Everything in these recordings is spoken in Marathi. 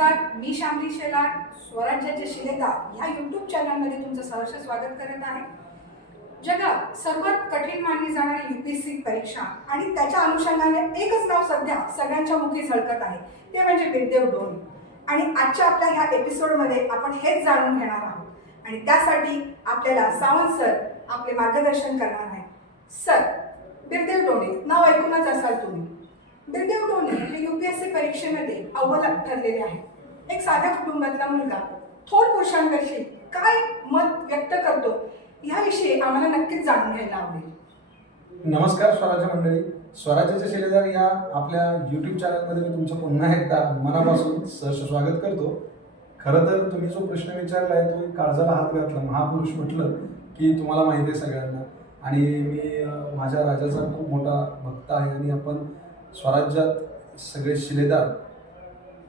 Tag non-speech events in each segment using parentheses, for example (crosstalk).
नमस्कार मी श्यामली शेलार स्वराज्याचे शिलेदार. ह्या यूट्यूब चॅनलमध्ये तुमचं सहर्ष स्वागत करत आहे. जगात सर्वात कठीण मानली जाणारी सी परीक्षा आणि त्याच्या अनुषंगाने एकच नाव सध्या सगळ्यांच्या मुखी झळकत आहे. ते म्हणजे बिरदेव डोन आणि आजच्या आपल्या ह्या एपिसोडमध्ये आपण हेच जाणून घेणार आहोत. आणि त्यासाठी आपल्याला सावंत सर आपले मार्गदर्शन करणार आहे सर बिरदेव डोणे नाव ऐकूनच असाल तुम्ही. बिरदेव डोणे हे सी परीक्षेमध्ये अव्वल ठरलेले आहेत. एक साध्या कुटुंबातला मुलगा. थोर पुरुषांविषयी काय मत व्यक्त करतो याविषयी आम्हाला नक्कीच जाणून घ्यायला आवडेल. नमस्कार स्वराज्य मंडळी. स्वराज्याचे शिलेदार या आपल्या यूट्यूब चॅनलमध्ये मी तुमचं पुन्हा एकदा मनापासून सहर्ष स्वागत करतो. खरं तर तुम्ही जो प्रश्न विचारला आहे तो एक काळजाला हात घातला. महापुरुष म्हटलं की तुम्हाला माहिती आहे सगळ्यांना. आणि मी माझ्या राजाचा खूप मोठा भक्त आहे आणि आपण स्वराज्यात सगळे शिलेदार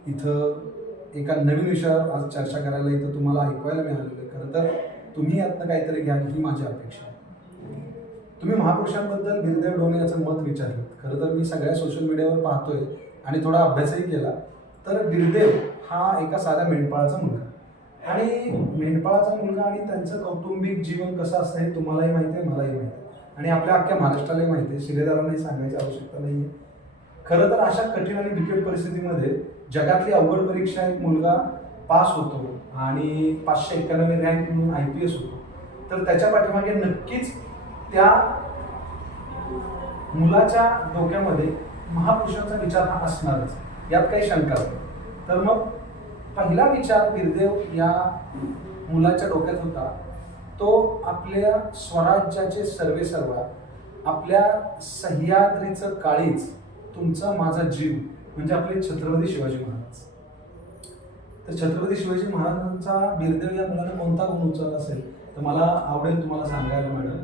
इथं एका नवीन विषयावर आज चर्चा करायला इथं तुम्हाला ऐकवायला मिळालेलं आहे. खरं तर तुम्ही यातनं काहीतरी घ्याल ही माझी अपेक्षा आहे. तुम्ही महापुरुषांबद्दल बिरदेव ढोणे याचं मत विचारलं. खरं तर मी सगळ्या सोशल मीडियावर पाहतोय आणि थोडा अभ्यासही केला. तर बिरदेव हा एका साध्या मेंढपाळाचा मुलगा. आणि मेंढपाळाचा मुलगा आणि त्यांचं कौटुंबिक जीवन कसं असतं हे तुम्हालाही माहिती आहे मलाही माहिती आहे. आणि आपल्या अख्ख्या महाराष्ट्रालाही माहिती आहे. शिलेदारांनाही सांगायची आवश्यकता नाही आहे खरं तर अशा कठीण आणि बिकट परिस्थितीमध्ये जगातली अवघड परीक्षा एक मुलगा पास होतो आणि पाचशे एक्क्याण्णव रँक म्हणून आय पी एस होतो. तर त्याच्या पाठीमागे नक्कीच त्या मुलाच्या डोक्यामध्ये महापुरुषांचा विचार हा असणारच. यात काही शंका नाही. तर मग पहिला विचार बिरदेव या मुलाच्या डोक्यात होता तो आपल्या स्वराज्याचे सर्वे सर्वा आपल्या सह्याद्रीचं काळीच तुमचा माझा जीव म्हणजे आपले छत्रपती शिवाजी महाराज. तर छत्रपती शिवाजी महाराजांचा बिरदेव या मुलाने कोणता गुण उचलला असेल तर मला आवडेल तुम्हाला सांगायला मॅडम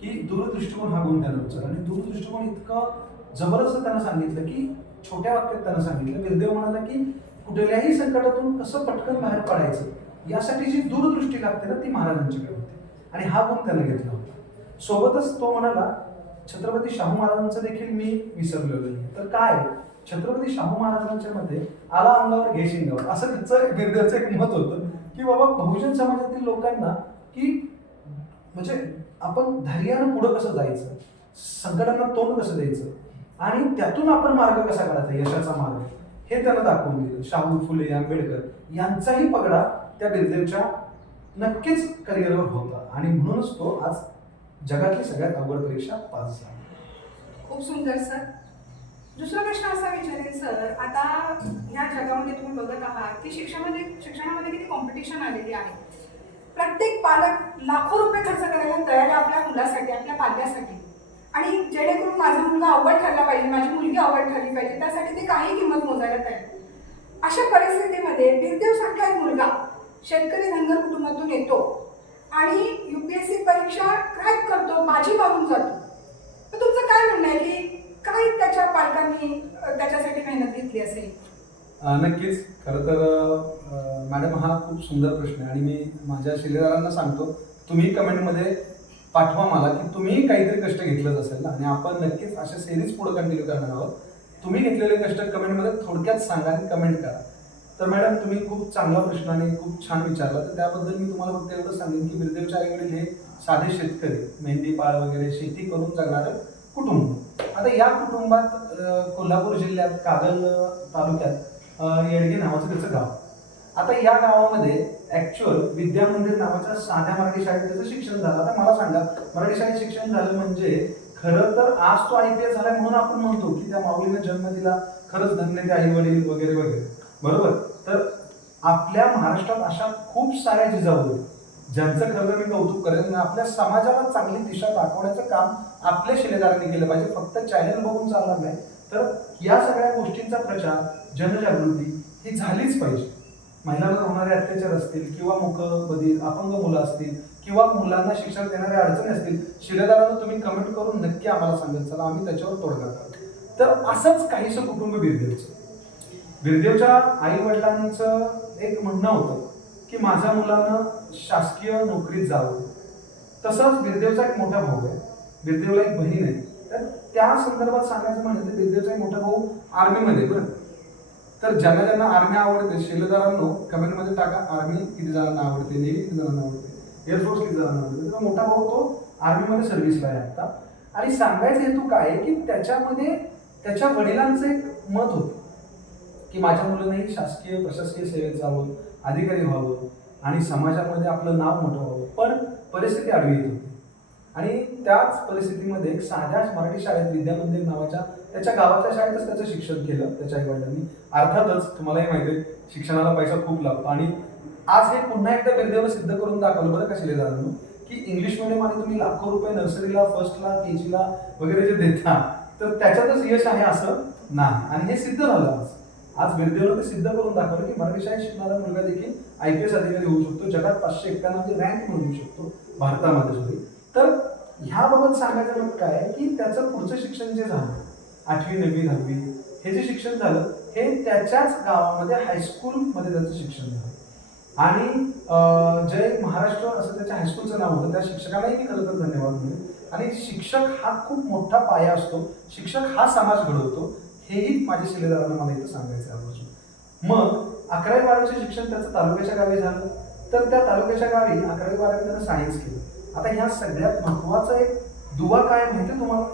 की दूरदृष्टिकोन हा गुण त्यांना उचलला. आणि दूरदृष्टिकोन इतकं जबरदस्त त्यांना सांगितलं की छोट्या वाक्यात त्यांना सांगितलं बिरदेव म्हणाला की कुठल्याही संकटातून कसं पटकन बाहेर पडायचं यासाठी जी दूरदृष्टी लागते ना ती महाराजांच्याकडे होती. आणि हा गुण त्यांना घेतला होता. सोबतच तो म्हणाला छत्रपती शाहू महाराजांचं देखील मी विसरलेलो नाही. तर काय? छत्रपती शाहू महाराजांच्या मध्ये आला अंगावर घे शिंगावर. असं त्याचं बिरदेवचं एक मत होतं की बाबा बहुजन समाजातील लोकांना की म्हणजे आपण धैर्यानं पुढं कसं जायचं? संकटांना तोंड कसं द्यायचं? आणि त्यातून आपण मार्ग कसा काढायचा? यशाचा मार्ग. हे त्यांना दाखवून दिलं. शाहू फुले आंबेडकर यांचाही पगडा त्या बिर्देवच्या नक्कीच करिअरवर होता. आणि म्हणूनच तो आज जगातली सगळ्यात अवघड परीक्षा पास झाली. खूप सुंदर सर. दुसरा प्रश्न असा विचारेल सर. आता ह्या जगामध्ये तुम्ही बघत आहात की शिक्षणामध्ये शिक्षणामध्ये किती कॉम्पिटिशन आलेली आहे. प्रत्येक पालक लाखो रुपये खर्च करायला तयार आहे आपल्या मुलासाठी आपल्या पाल्यासाठी आणि जेणेकरून माझा मुलगा अव्वल ठरला पाहिजे माझी मुलगी अव्वल ठरली पाहिजे त्यासाठी ते काही किंमत मोजायला तयार आहे. अशा परिस्थितीमध्ये बिरदेव सारखा एक मुलगा शेतकरी धनगर कुटुंबातून येतो. आणि युपीएससी परीक्षा क्रॅक करतो माझी मागून जातो. तर तुमचं काय म्हणणं आहे की काय त्याच्या पालकांनी त्याच्यासाठी मेहनत घेतली असेल? नक्कीच. खरं तर मॅडम हा खूप सुंदर प्रश्न आहे. आणि मी माझ्या शिलेदारांना सांगतो तुम्ही कमेंटमध्ये पाठवा मला की तुम्ही काहीतरी कष्ट घेतलंच असेल ना? आणि आपण नक्कीच अशा सिरीज पुढे कंटिन्यू करणार आहोत. तुम्ही घेतलेले कष्ट कमेंटमध्ये थोडक्यात सांगा आणि कमेंट करा. तर मॅडम तुम्ही खूप चांगला प्रश्न आणि खूप छान विचारला. तर त्याबद्दल मी तुम्हाला फक्त एवढं सांगेन की बिरदेवच्या आईवडील हे साधे शेतकरी मेंढीपाळ वगैरे शेती करून जगणारं कुटुंब. आता या कुटुंबात कोल्हापूर जिल्ह्यात कागल तालुक्यात येडगे नावाचं त्याचं गाव. आता या गावामध्ये ऍक्च्युअल विद्या मंदिर नावाच्या साध्या मराठी शाळेत त्याचं शिक्षण झालं. आता मला सांगा मराठी शाळेत शिक्षण झालं म्हणजे खरं तर आज तो आय पी एस झालाय म्हणून आपण म्हणतो की त्या माऊलीने जन्म दिला खरंच धन्य ते आई वडील वगैरे वगैरे. बरोबर? तर आपल्या महाराष्ट्रात अशा खूप साऱ्या जिजाऊ आहेत ज्यांचं खरं मी कौतुक करेन आणि आपल्या समाजाला चांगली दिशा दाखवण्याचं काम आपल्या शिलेदारांनी केलं पाहिजे. फक्त चॅनल बघून चालणार नाही तर या सगळ्या गोष्टींचा प्रचार जनजागृती ही झालीच पाहिजे. महिलांवर होणारे अत्याचार असतील किंवा मुकबधीर अपंग मुलं असतील किंवा मुलांना शिक्षण देणाऱ्या अडचणी असतील शिलेदारांना तुम्ही कमेंट करून नक्की आम्हाला सांगत चला आम्ही त्याच्यावर तोडगा काढू तर असंच काहीसं कुटुंब बिरदेवचं बिरदेवच्या आई वडिलांचं एक म्हणणं होतं की माझ्या मुलानं शासकीय नोकरीत जावं. तसंच बिरदेवचा एक मोठा भाऊ आहे. बिरदेवला एक बहीण आहे. तर त्या संदर्भात सांगायचं म्हणजे तर बिरदेवचा एक मोठा भाऊ आर्मीमध्ये बरं. तर ज्यांना ज्यांना आर्मी आवडते शिलेदारांनो कमेंटमध्ये टाका आर्मी किती जणांना आवडते नेव्ही किती जणांना आवडते एअरफोर्स किती जणांना आवडते. तर मोठा भाऊ तो आर्मीमध्ये सर्व्हिसला आहे आता. आणि सांगायचा हेतू काय आहे की त्याच्यामध्ये त्याच्या वडिलांचं एक मत होतं. की माझ्या मुलांनाही शासकीय प्रशासकीय सेवेत जावं अधिकारी व्हावं आणि समाजामध्ये आपलं नाव मोठं व्हावं. पण परिस्थिती आडवी येत होती. आणि त्याच परिस्थितीमध्ये एक साध्या मराठी शाळेत विद्यामंदिर नावाच्या त्याच्या गावाच्या शाळेतच त्याचं शिक्षण केलं त्याच्या आईवडिलांनी अर्थातच तुम्हालाही माहिती आहे शिक्षणाला पैसा खूप लागतो. आणि आज हे पुन्हा एकदा बिरदेवर सिद्ध करून दाखवलं. बरं का शिलेदारांनो की इंग्लिश मिडियममध्ये तुम्ही लाखो रुपये नर्सरीला फर्स्टला के जीला वगैरे जे देता तर त्याच्यातच यश आहे असं नाही. आणि हे सिद्ध झालं आज. आज बिरदेवर ते सिद्ध करून दाखवलं की मराठी शाळेत शिकणारा मुलगा देखील आय पी एस अधिकारी होऊ शकतो जगात पाचशे एक्क्याण्णवची रँक मिळवू शकतो भारतामध्ये सुद्धा तर ह्याबाबत सांगायचं मत काय आहे की त्याचं पुढचं शिक्षण जे झालं आठवी नववी दहावी हे जे शिक्षण झालं हे त्याच्याच गावामध्ये हायस्कूलमध्ये त्याचं शिक्षण झालं. आणि जे जय महाराष्ट्र असं त्याच्या हायस्कूलचं नाव होतं त्या शिक्षकालाही मी खरं तर धन्यवाद मिळेल आणि शिक्षक हा खूप मोठा पाया असतो. शिक्षक हा समाज घडवतो. हेही माझ्या शिलेदारांना मला इथं सांगायचं आहे मग अकरावी बारावीचे शिक्षण त्याचं तालुक्याच्या गावी झालं. तर त्या तालुक्याच्या गावी अकरावी बारावी त्यानं सायन्स केलं. आता ह्या सगळ्यात महत्त्वाचा एक दुवा काय माहिती तुम्हाला?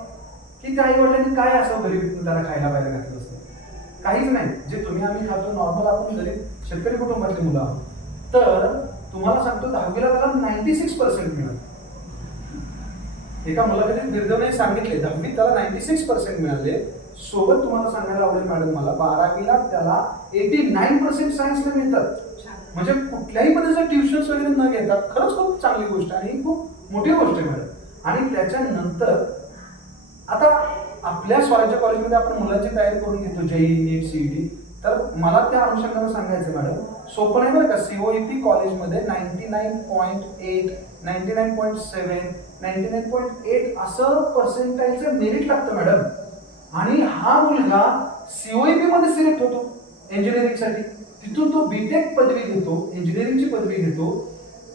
की त्या आई वडिलांनी काय असं गरीब त्याला खायला पाहिजे घातलं असतं? काहीच नाही. जे तुम्ही आम्ही खातो नॉर्मल आपण गरीब शेतकरी कुटुंबातली मुलं आहोत. तर तुम्हाला सांगतो दहावीला त्याला नाईन्टी सिक्स पर्सेंट मिळाले. एका मुलाखतीत निर्देवने सांगितले दहावीत त्याला नाईन्टी सिक्स पर्सेंट मिळाले. सोबत तुम्हाला सांगायला आवडेल मॅडम मला बारावीला त्याला एटी नाईन पर्सेंट सायन्सला मिळतात. म्हणजे कुठल्याही पद्धतीचं ट्युशन्स वगैरे न घेता खरंच खूप चांगली गोष्ट आहे आणि खूप मोठी गोष्ट आहे मॅडम आणि त्याच्यानंतर आता आपल्या स्वराज्य कॉलेजमध्ये आपण मुलांची तयारी करून घेतो जेई नीट सीईटी तर मला त्या अनुषंगानं सांगायचं मॅडम सोपं नाही बरं का? सीओईपी कॉलेजमध्ये ninety nine point eight ninety nine point seven ninety nine point eight असं पर्सेंटाईलचं मेरिट लागतं मॅडम आणि हा मुलगा सीओईपी मध्ये सिलेक्ट होतो इंजिनिअरिंगसाठी तिथून तो बीटेक पदवी घेतो इंजिनिअरिंगची पदवी घेतो.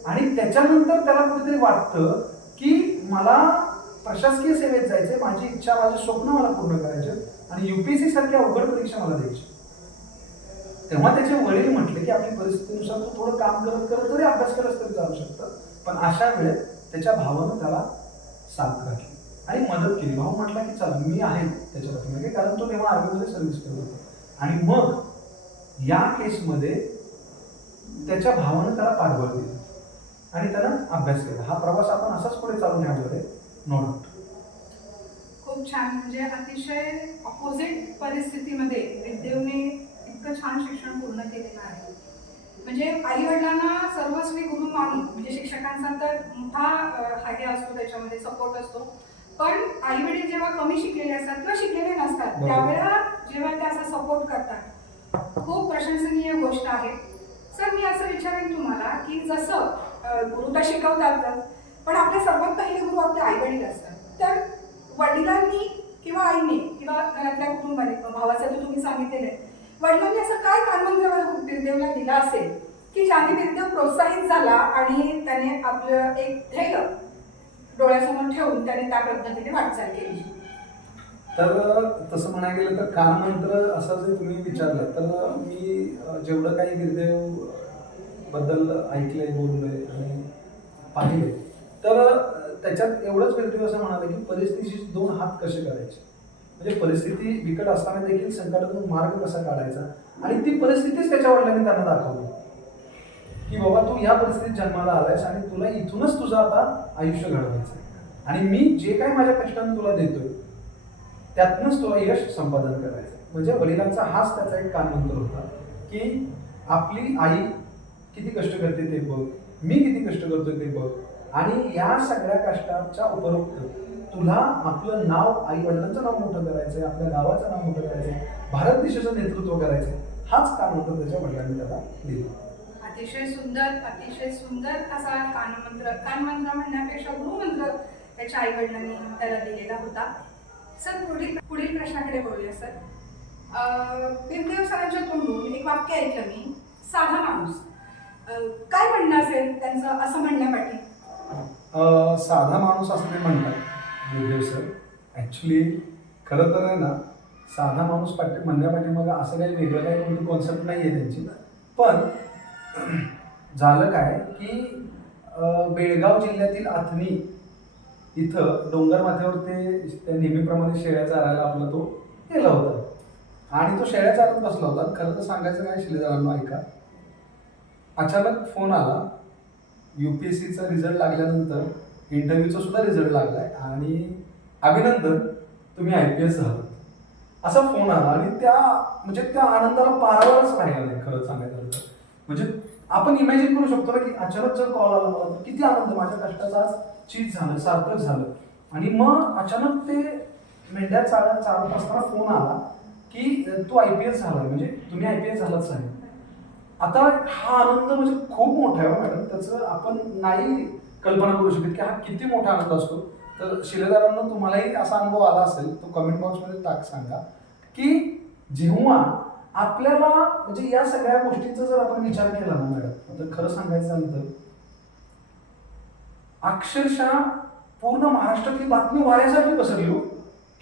आणि त्याच्यानंतर त्याला कुठेतरी वाटतं की मला प्रशासकीय सेवेत जायचंय माझी इच्छा माझे स्वप्न मला पूर्ण करायचे आणि युपीएससी सारख्या अवघड परीक्षा मला द्यायची. तेव्हा त्याचे वडील म्हटले की आपली परिस्थितीनुसार तू थोडं काम करत करत जरी अभ्यास करत तरी जाऊ शकतं. पण अशा वेळेत त्याच्या भावानं त्याला साथ घातली आणि मदत केली. भाऊ म्हटला की चला मी आहे त्याच्या पाठीमागे म्हणजे कारण तो तेव्हा आर्मीमध्ये सर्व्हिस करत होता. आणि मग या केसमध्ये त्याच्या भावानं त्याला पाठबळ दिलं. आणि त्यानं अभ्यास केला. हा प्रवास आपण असाच पुढे चालू न्यावर आहे. नो डाऊट खूप छान. म्हणजे अतिशय ऑपोजिट परिस्थितीमध्ये देवने इतकं छान शिक्षण पूर्ण केलेलं आहे. म्हणजे आई वडिलांना सर्वस्वी गुरु मानून म्हणजे शिक्षकांचा तर मोठा हागे असतो त्याच्यामध्ये सपोर्ट असतो. पण आई वडील जेव्हा कमी शिकलेले असतात किंवा शिकलेले नसतात. त्यावेळेला जेव्हा ते असा सपोर्ट करतात खूप प्रशंसनीय गोष्ट आहे सर मी असं विचारेन तुम्हाला की जसं गुरु तर शिकवतातच पण आपले सर्वात पहिले गुरु आपले आई वडील असतात तर वडिलांनी किंवा आईने किंवा घरातल्या कुटुंबाने भावाचं तर तुम्ही सांगितलेलं आहे वडिलांनी असं काय कानमंत्र बिरदेवला दिला असेल की ज्याने बिरदेव प्रोत्साहित झाला आणि त्याने आपलं एक ध्येय डोळ्यासमोर ठेवून त्याने त्या पद्धतीने वाटचाल केली. तर तसं म्हणायला गेलं तर कानमंत्र असं जे तुम्ही विचारलं तर मी जेवढं काही गिरदेवबद्दल ऐकलंय बोललोय आणि पाहिलंय तर त्याच्यात एवढंच गिरदेव असं म्हणाले की परिस्थितीशी दोन हात कसे करायचे? म्हणजे परिस्थिती बिकट असताना देखील संकटातून मार्ग कसा काढायचा? आणि ती परिस्थितीच त्याच्या वडिलांनी त्यांना दाखवली. की बाबा तू या परिस्थितीत जन्माला आलायस आणि तुला इथूनच तुझं आता आयुष्य घडवायचं आणि मी जे काय माझ्या कष्टाने तुला देतोय त्यातनंच तुला यश संपादन करायचं म्हणजे वडिलांचा हाच त्याचा एक कानमंत्र होता की आपली आई किती कष्ट करते ते बघ मी किती कष्ट करतोय ते बघ. आणि या सगळ्या कष्टाच्या उपरोक्त तुला आपलं नाव आई वडिलांचं नाव मोठं करायचंय आपल्या गावाचं नाव मोठं करायचंय भारत देशाचं नेतृत्व करायचंय हाच कानमंत्र त्याच्या वडिलांनी त्याला दिला. अतिशय सुंदर अतिशय सुंदर असा कानमंत्र कानमंत्र म्हणण्यापेक्षा गुरुमंत्र त्याच्या आई वडिलांनी त्याला दिलेला होता. सर पुढील पुढील प्रश्नाकडे बोलूया सर. अं, सरांच्या तोंडून एक वाक्य ऐकलं मी. साधा माणूस. काय म्हणणं असेल त्यांचं असं म्हणण्यापाठी साधा माणूस असं ते म्हणतात गुरुदेव सर. ॲक्च्युली खरं तर आहे ना साधा माणूस पाठी म्हणण्यापाठी मग असं काही वेगळं काही कोणती कॉन्सेप्ट नाही आहे त्यांची. पण (clears throat) झालं काय की बेळगाव जिल्ह्यातील आथणी इथं डोंगर माथ्यावर ते नेहमीप्रमाणे शेळ्या चारायला आपला तो गेला होता. आणि तो शेळ्या चारत बसला होता. खरं तर सांगायचं काय शिलेदारांना ऐका. अचानक फोन आला. यू पी एस सीचा रिझल्ट लागल्यानंतर इंटरव्ह्यूचा सुद्धा रिझल्ट लागलाय. आणि अभिनंदन तुम्ही आय पी एस आहात. असा फोन आला आणि त्या म्हणजे त्या आनंदाला पारावरच राहिला नाही खरं सांगायचं म्हणजे आपण इमॅजिन करू शकतो ना की अचानक जर कॉल आला मला तर किती आनंद माझ्या कष्टाचा आज चीज झालं सार्थक झालं. आणि मग अचानक ते मेंढ्या चाळा चालत असताना फोन आला की तू आय पी एस झाला म्हणजे तुम्ही आय पी एस झालाच आहे आता हा आनंद म्हणजे खूप मोठा आहे हो मॅडम. त्याचं आपण नाही कल्पना करू शकत की हा किती मोठा आनंद असतो. तर शिलेदारांना तुम्हालाही असा अनुभव आला असेल तो कमेंट बॉक्समध्ये टाक सांगा की जेव्हा आपल्याला म्हणजे या सगळ्या गोष्टींचा जर आपण विचार केला ना मॅडम तर खरं सांगायचं झालं तर अक्षरशः पूर्ण महाराष्ट्रातली बातमी वाऱ्यासाठी पसरली हो.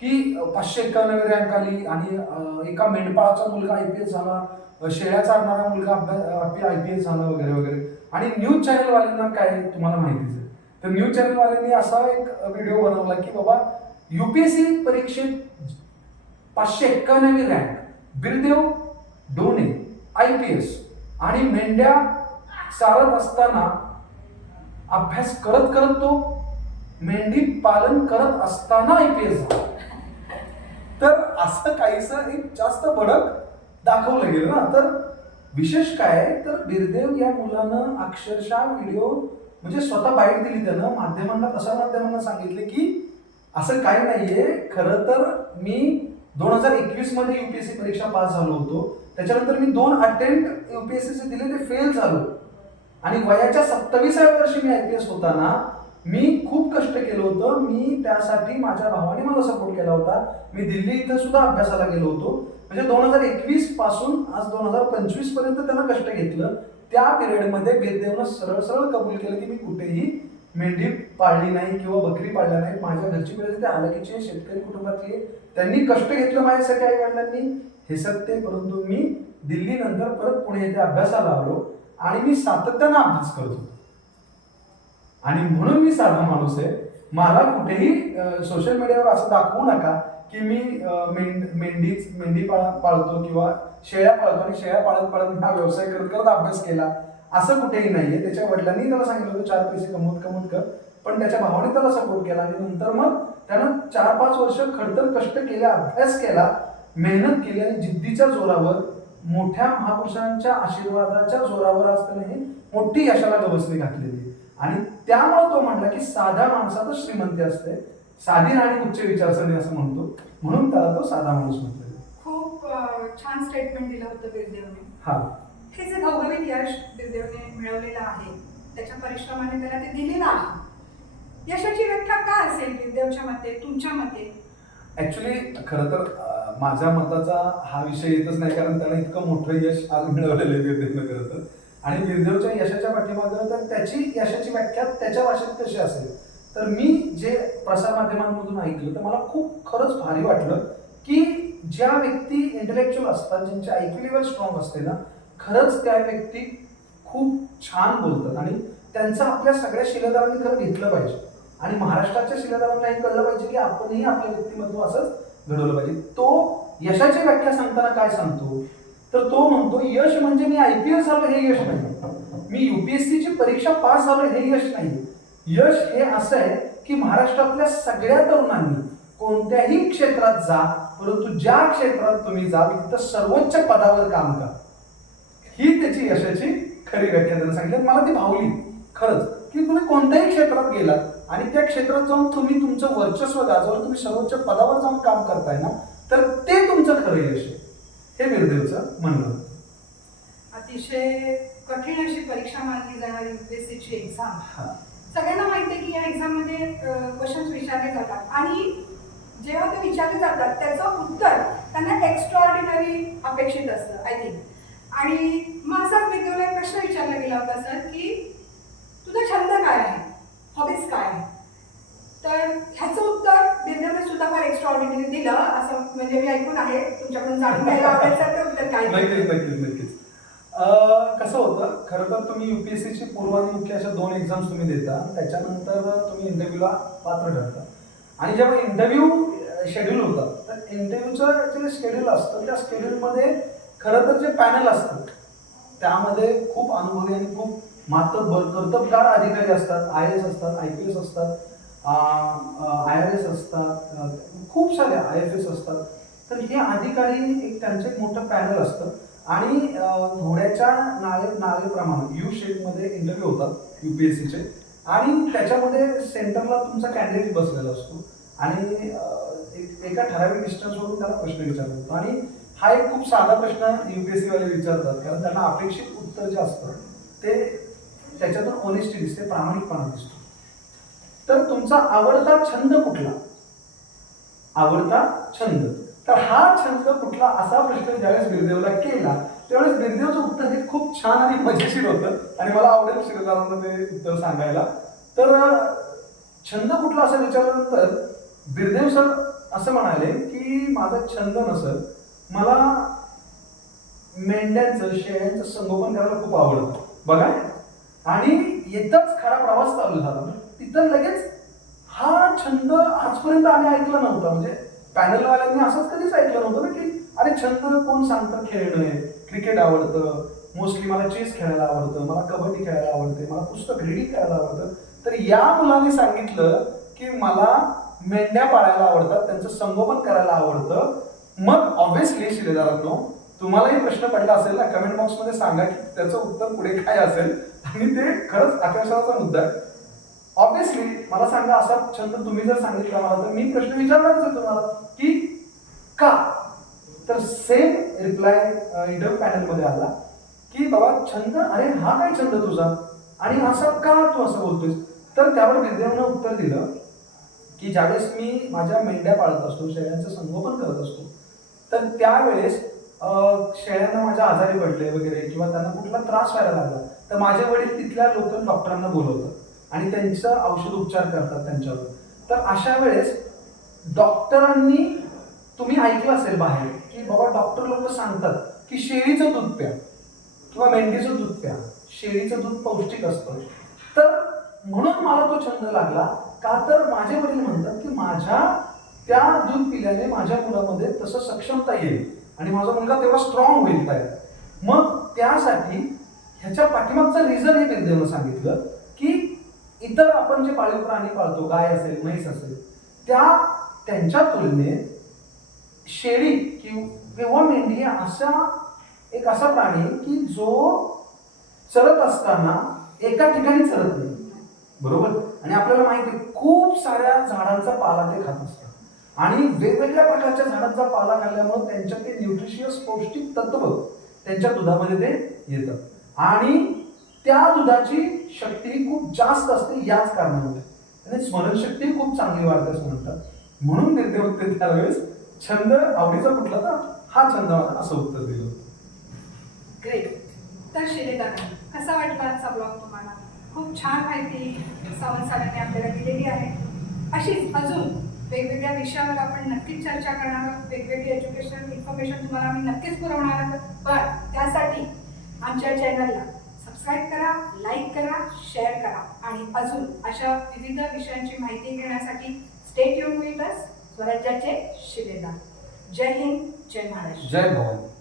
की पाचशे एक्कावन्नवी रँक आली आणि एका मेंढपाळाचा मुलगा आय पी एस झाला शेळ्या चारणारा मुलगा अभ्यास आय पी एस झाला वगैरे वगैरे. आणि न्यूज चॅनलवाल्यांना काय तुम्हाला माहितीच आहे? तर न्यूज चॅनलवाल्यांनी असा एक व्हिडिओ बनवला की बाबा युपीएससी परीक्षेत पाचशे एक्कावन्नवी rank. Birdev Dhone I P S आणि मेंढ्या चालत असताना अभ्यास करत करत तो मेंढी पालन करत असताना आय पी एस झाला. तर असं काहीसं एक जास्त भडक दाखवलं गेलं ना. तर विशेष काय तर बिरदेव या मुलानं अक्षरशः व्हिडिओ म्हणजे स्वतः बाईट दिली त्यानं. माध्यमांना प्रसार माध्यमांना सांगितले की असं काय नाहीये. खरं तर मी दोन हजार एकवीसमध्ये युपीएससी परीक्षा पास झालो होतो. त्याच्यानंतर मी दोन अटेम्प्ट युपीएससीचे दिले ते फेल झालो. आणि वयाच्या सत्तावीसाव्या वर्षी मी आय पी एस होताना मी खूप कष्ट केलं होतं. मी त्यासाठी माझ्या भावाने मला सपोर्ट केला होता. मी दिल्ली इथं सुद्धा अभ्यासाला गेलो होतो. म्हणजे दोन हजार एकवीसपासून आज दोन हजार पंचवीसपर्यंत त्यानं कष्ट घेतलं. त्या पिरियडमध्ये बेदेवनं सरळ सरळ कबूल केलं की मी कुठेही मेंढी पाळली नाही किंवा बकरी पाळल्या नाही. माझ्या घरची पिढी ते आलकीचे शेतकरी कुटुंबातले त्यांनी कष्ट घेतलं माझ्यासाठी आई वडिलांनी हे सत्य परंतु मी दिल्ली नंतर परत पुणे येथे अभ्यासाला आलो आणि मी सातत्यानं अभ्यास करतो आणि म्हणून मी साधा माणूस आहे. मला कुठेही सोशल मीडियावर असं दाखवू नका की मी मेंढ मेंढीच मेंढी पाळ पाळतो किंवा शेळ्या पाळतो आणि शेळ्या पाळत पाळत हा व्यवसाय करत करत अभ्यास केला. असं कुठेही नाहीये. त्याच्या वडिलांनी त्याला सांगितलं होतं चार पैसे कमवत कमवत कर. पण त्याच्या भावाने त्याला सपोर्ट केला आणि नंतर मग त्यानं चार पाच वर्ष खडतर कष्ट केले अभ्यास केला. मेहनत केली आणि जिद्दीच्या जोरावर मोठ्या महापुरुषांच्या आशीर्वादाच्या जोरावर आज त्याने ही मोठी यशाला गवसणी घातलेली. आणि त्यामुळे तो म्हणला की साध्या माणसातच श्रीमंती असते. साधी आणि उच्च विचारसरणी असं म्हणतो. म्हणून त्याला तो साधा माणूस आहे. खूप छान स्टेटमेंट दिलं होतं बिरदेवने. हा. हे जे घवघवीत यश बिरदेवने मिळवलेलं आहे त्याच्या परिश्रमाने त्याला ते दिलेलं आहे. यशाची व्याख्या काय असेल बिरदेवच्या मते तुमच्या मते? ऍक्च्युली खरं तर माझ्या मताचा हा विषय येतच नाही कारण त्याने इतकं मोठं यश आज मिळवलेलं आहे बिरदेवनं खरं तर आणि बिरदेवच्या यशाच्या पाठीमागं तर त्याची यशाची व्याख्या त्याच्या भाषेत कशी असेल? तर मी जे प्रसार माध्यमांमधून ऐकलं तर मला खूप खरंच भारी वाटलं की ज्या व्यक्ती इंटलेक्च्युअल असतात ज्यांची आयक्यू लेवल स्ट्रॉंग असते ना खरंच त्या व्यक्ती खूप छान बोलतात. आणि त्यांचं आपल्या सगळ्या शिलेदारांनी खरं घेतलं पाहिजे. आणि महाराष्ट्राच्या शिलेदारांना हे कळलं पाहिजे की आपणही आपल्या व्यक्तिमत्व असंच घडवलं पाहिजे. तो यशाची व्याख्या सांगताना काय सांगतो? तर तो म्हणतो यश म्हणजे मी आय पी एस झालो हे यश नाही. मी युपीएससीची परीक्षा पास झालो हे यश नाही. यश हे असं आहे की महाराष्ट्रातल्या सगळ्या तरुणांनी कोणत्याही क्षेत्रात जा परंतु ज्या क्षेत्रात तुम्ही जा तिथं सर्वोच्च पदावर काम करा. ही त्याची यशाची खरी व्याख्या त्यांना सांगितली. मला ती भावली. खरंच की तुम्ही कोणत्याही क्षेत्रात गेलात आणि त्या क्षेत्रात जाऊन तुम्ही तुमचं वर्चस्व गाजवलं तुम्ही सर्वोच्च पदावर जाऊन काम करताय ना तर ते तुमचं खरं यश आहे. हे बिरदेवचं म्हणणं. अतिशय कठीण अशी परीक्षा मानली जाणारी युपीएससीची एक्झाम हा. सगळ्यांना माहिती आहे की या एक्झाममध्ये क्वेश्चन्स विचारले जातात. आणि जेव्हा ते विचारले जातात त्याचं उत्तर त्यांना एक्स्ट्रा ऑर्डिनरी अपेक्षित असतं आय थिंक आणि मग असाच विद्यालय एक प्रश्न विचारला गेला होता सर की तुझा छंद काय आहे? हॉबीज काय आहे तर ह्याचं उत्तर विद्यालय सुद्धा फार एक्स्ट्रा ऑर्डिनरी दिलं. असं म्हणजे मी ऐकून आहे. नक्कीच नक्कीच नक्कीच. अं, कसं होतं खरं तर तुम्ही युपीएससीची पूर्वाभिमुखी अशा दोन एक्झाम्स तुम्ही देता. त्याच्यानंतर तुम्ही इंटरव्ह्यूला पात्र ठरता. आणि जेव्हा इंटरव्ह्यू शेड्यूल होतात तर इंटरव्ह्यूचं जे शेड्यूल असतं त्या शेड्यूलमध्ये खरं तर जे पॅनल असतं त्यामध्ये खूप अनुभवी आणि खूप मातब्बर कर्तबगार अधिकारी असतात आय एस असतात आय पी एस असतात आय आर एस असतात खूप साऱ्या आय एफ एस असतात. तर हे अधिकारी एक त्यांचं एक मोठं पॅनल असतं. आणि घोड्याच्या नाळे नाळेप्रमाणे यू शेपमध्ये इंटरव्ह्यू होतात यू पी एस सीचे आणि त्याच्यामध्ये सेंटरला तुमचा कॅन्डिडेट बसलेला असतो. आणि एक- एका ठराविक डिस्टन्सवरून त्याला प्रश्न विचारला जातो आणि हा एक खूप साधा प्रश्न यू पी एस वाले विचारतात. कारण त्यांना अपेक्षित उत्तर जे असतं ते त्याच्यातून ऑनेस्टी दिसते प्रामाणिकपणा दिसतो. तर तुमचा आवडता छंद कुठला? आवडता छंद. तर हा छंद कुठला असा प्रश्न ज्यावेळेस बिरदेवला केला त्यावेळेस बिरदेवचं उत्तर हे खूप छान आणि मजेशीर होतं. आणि मला आवडेल श्रीदारांना ते उत्तर सांगायला. तर छंद कुठला असं विचारल्यानंतर बिरदेव सर असं म्हणाले की माझा छंद नसत मला मेंढ्यांचं शेळ्यांचं संगोपन करायला खूप आवडतं. बघा. आणि येताच खरा प्रवास चालू झाला. म्हणजे तिथं लगेच हा छंद आजपर्यंत आम्ही ऐकला नव्हता. म्हणजे पॅनलवाल्यांनी असंच कधीच ऐकलं नव्हतं ना की अरे छंद कोण सांगतं खेळणं? आहे क्रिकेट आवडतं. मोस्टली मला चेस खेळायला आवडतं मला कबड्डी खेळायला आवडते मला पुस्तक रीडिंग खेळायला आवडतं. तर या मुलाने सांगितलं की मला मेंढ्या पाळायला आवडतात त्यांचं संगोपन करायला आवडतं. मग ऑब्व्हियसली शिलेदारांनो तुम्हालाही प्रश्न पडला असेल ना कमेंट बॉक्समध्ये सांगा की त्याचं उत्तर पुढे काय असेल? आणि ते खरंच आकर्षणाचा मुद्दा आहे. ऑब्व्हियसली मला सांगा असा छंद तुम्ही जर सांगितला मला तर मी प्रश्न विचारणारच आहे तुम्हाला की का? तर सेम रिप्लाय इंटरव्ह्यू पॅनलमध्ये आला की बाबा छंद अरे हा काय छंद तुझा? आणि असा का तू असं बोलतोयस? तर त्यावर विद्यार्थ्यानं उत्तर दिलं की ज्यावेळेस मी माझ्या मेंढ्या पाळत असतो शेळ्यांचं संगोपन करत असतो तर त्यावेळेस शेळ्यांना माझ्या आजारी पडले वगैरे किंवा त्यांना कुठला त्रास व्हायला लागला तर माझे वडील तिथल्या लोकल डॉक्टरांना बोलवतात आणि त्यांचं औषध उपचार करतात त्यांच्यावर. तर अशा वेळेस डॉक्टरांनी तुम्ही ऐकलं असेल बाहेर की बाबा डॉक्टर लोक सांगतात की शेळीचं दूध प्या किंवा मेंढीचं दूध प्या शेळीचं दूध पौष्टिक असतं. तर म्हणून मला तो छंद लागला का तर माझे वडील म्हणतात की माझ्या त्या दूध पिल्याने माझ्या मुलामध्ये तसं सक्षमता येईल. आणि माझा मुलगा तेव्हा स्ट्रॉंग होईल काय? मग त्यासाठी ह्याच्या पाठीमागचं रिझन हे निर्देवनं सांगितलं की इतर आपण जे पाळीव प्राणी पाळतो गाय असेल म्हैस असेल त्या त्यांच्या तुलनेत शेळी किंवा मेंढी असा एक असा प्राणी की जो चरत असताना एका ठिकाणी चरत नाही. बरोबर? आणि आपल्याला माहिती आहे खूप साऱ्या झाडांचा पाला ते खात असतात. आणि वेगवेगळ्या प्रकारच्या झाडांचा पाला खाल्ल्यामुळे त्यांच्या ते न्यूट्रिशियस पौष्टिक तत्व त्यांच्या दुधामध्ये ते येतात आणि त्या दुधाची शक्ती खूप जास्त असते याच कारणामुळे. आणि स्मरणशक्ती खूप चांगली वाढते असं म्हणतात. म्हणून ते होते त्यावेळेस छंद आवडीचा कुठला तर हा छंद मला असं उत्तर दिलं ग्रेट तर शिलेदारा कसा वाटला आजचा ब्लॉग तुम्हाला? खूप छान माहिती सावंत सरांनी आपल्याला दिलेली आहे. अशीच अजून वेगवेगळ्या विषयावर आपण नक्कीच चर्चा करणार आहोत. वेगवेगळी एज्युकेशन इन्फॉर्मेशन तुम्हाला आम्ही नक्कीच पुरवणार आहोत. पण त्यासाठी आमच्या चॅनलला सबस्क्राईब करा लाईक करा शेअर करा. आणि अजून अशा विविध विषयांची माहिती घेण्यासाठी स्टेट युन विथ स्वराज्याचे शिलेदार. जय हिंद जय महाराष्ट्र. जय भवन.